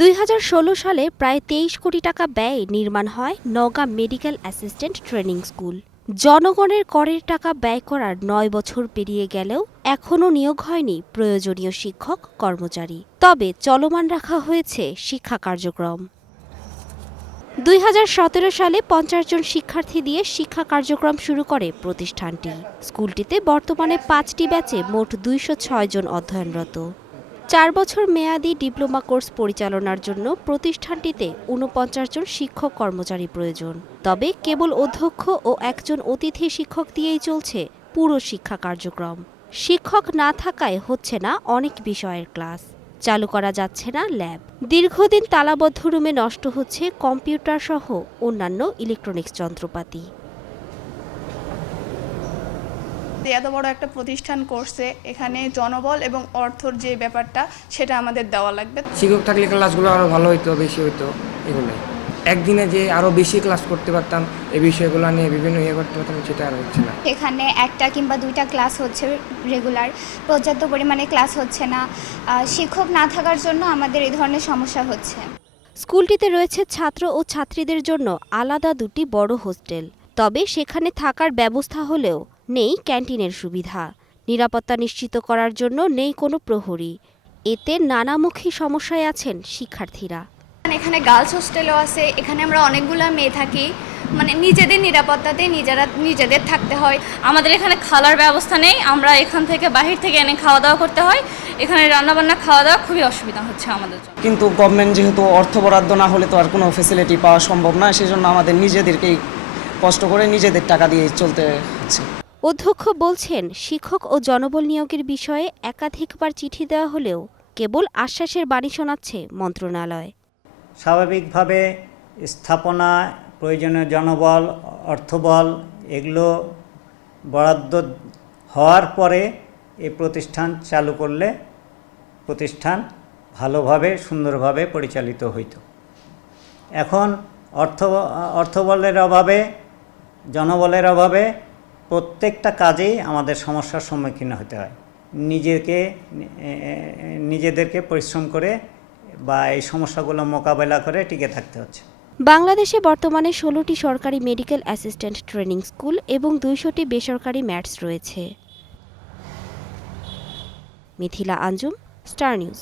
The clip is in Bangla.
2016 সালে প্রায় 23 কোটি টাকা ব্যয়ে নির্মাণ হয় Naogaon medical assistant training school. জনগণের করের টাকা ব্যয় করার 9 বছর পেরিয়ে গেলেও এখনও নিয়োগ হয়নি প্রয়োজনীয় শিক্ষক কর্মচারী। তবে চলমান রাখা হয়েছে শিক্ষা কার্যক্রম। 2017 সালে 50 জন শিক্ষার্থী দিয়ে শিক্ষা কার্যক্রম শুরু করে প্রতিষ্ঠানটি। স্কুলটিতে বর্তমানে 5টি ব্যাচে মোট 206 জন অধ্যয়নরত। 4 বছর মেয়াদী ডিপ্লোমা কোর্স পরিচালনার জন্য প্রতিষ্ঠানটিতে 49 জন শিক্ষক কর্মচারী প্রয়োজন। তবে কেবল অধ্যক্ষ ও একজন অতিথি শিক্ষক দিয়েই চলছে পুরো শিক্ষা কার্যক্রম। শিক্ষক না থাকায় হচ্ছে না অনেক বিষয়ের ক্লাস, চালু করা যাচ্ছে না ল্যাব। দীর্ঘদিন তালাবদ্ধ রুমে নষ্ট হচ্ছে কম্পিউটার সহ অন্যান্য ইলেকট্রনিক্স যন্ত্রপাতি। এত বড় একটা প্রতিষ্ঠান করছে, এখানে জনবল এবং অর্থর যে ব্যাপারটা সেটা আমাদের দেওয়া লাগবে। শিক্ষক থাকলে ক্লাসগুলো আরও ভালো হইতো, বেশি হইতো। এগুলোই একদিনে যে আরও বেশি ক্লাস করতে পারতাম, এই বিষয়গুলো নিয়ে বিভিন্ন করতে পারতাম, সেটা আর হচ্ছে না। এখানে একটা কিংবা দুইটা ক্লাস হচ্ছে রেগুলার, পর্যাপ্ত পরিমাণে ক্লাস হচ্ছে না। শিক্ষক না থাকার জন্য আমাদের এই ধরনের সমস্যা হচ্ছে। স্কুলটিতে রয়েছে ছাত্র ও ছাত্রীদের জন্য আলাদা দুটি বড় হোস্টেল। তবে সেখানে থাকার ব্যবস্থা হলেও নেই ক্যান্টিনের সুবিধা। নিরাপত্তা নিশ্চিত করার জন্য নেই কোনো প্রহরী। এতে নানামুখী সমস্যায় আছেন শিক্ষার্থীরা। এখানে গার্লস হোস্টেলও আছে, এখানে আমরা অনেকগুলো মেয়ে থাকি, মানে নিজেদের নিরাপত্তাতে নিজেদের থাকতে হয়। আমাদের এখানে খাওয়ার ব্যবস্থা নেই, আমরা এখান থেকে বাহির থেকে এনে খাওয়া দাওয়া করতে হয়। এখানে রান্নাবান্না খাওয়া দাওয়া খুবই অসুবিধা হচ্ছে আমাদের জন্য। কিন্তু গভর্নমেন্ট যেহেতু অর্থ বরাদ্দ না হলে তো আর কোনো ফ্যাসিলিটি পাওয়া সম্ভব না, সেজন্য আমাদের নিজেদেরকেই কষ্ট করে নিজেদের টাকা দিয়ে চলতে হচ্ছে। অধ্যক্ষ বলছেন, শিক্ষক ও জনবল নিয়োগের বিষয়ে একাধিকবার চিঠি দেওয়া হলেও কেবল আশ্বাসের বাণী শোনাচ্ছে মন্ত্রণালয়। স্বাভাবিকভাবে স্থাপনা, প্রয়োজনীয় জনবল, অর্থবল এগুলো বরাদ্দ হওয়ার পরে এই প্রতিষ্ঠান চালু করলে প্রতিষ্ঠান ভালোভাবে সুন্দরভাবে পরিচালিত হইত। এখন অর্থবলের অভাবে, জনবলের অভাবে প্রত্যেকটা কাজেই আমাদের সমস্যার সম্মুখীন হতে হয়। নিজেদেরকে পরিশ্রম করে বা এই সমস্যাগুলো মোকাবেলা করে টিকে থাকতে হচ্ছে। বাংলাদেশে বর্তমানে 16টি সরকারি মেডিকেল অ্যাসিস্ট্যান্ট ট্রেনিং স্কুল এবং 200টি বেসরকারি ম্যাটস রয়েছে। Mithila Anjum, star news.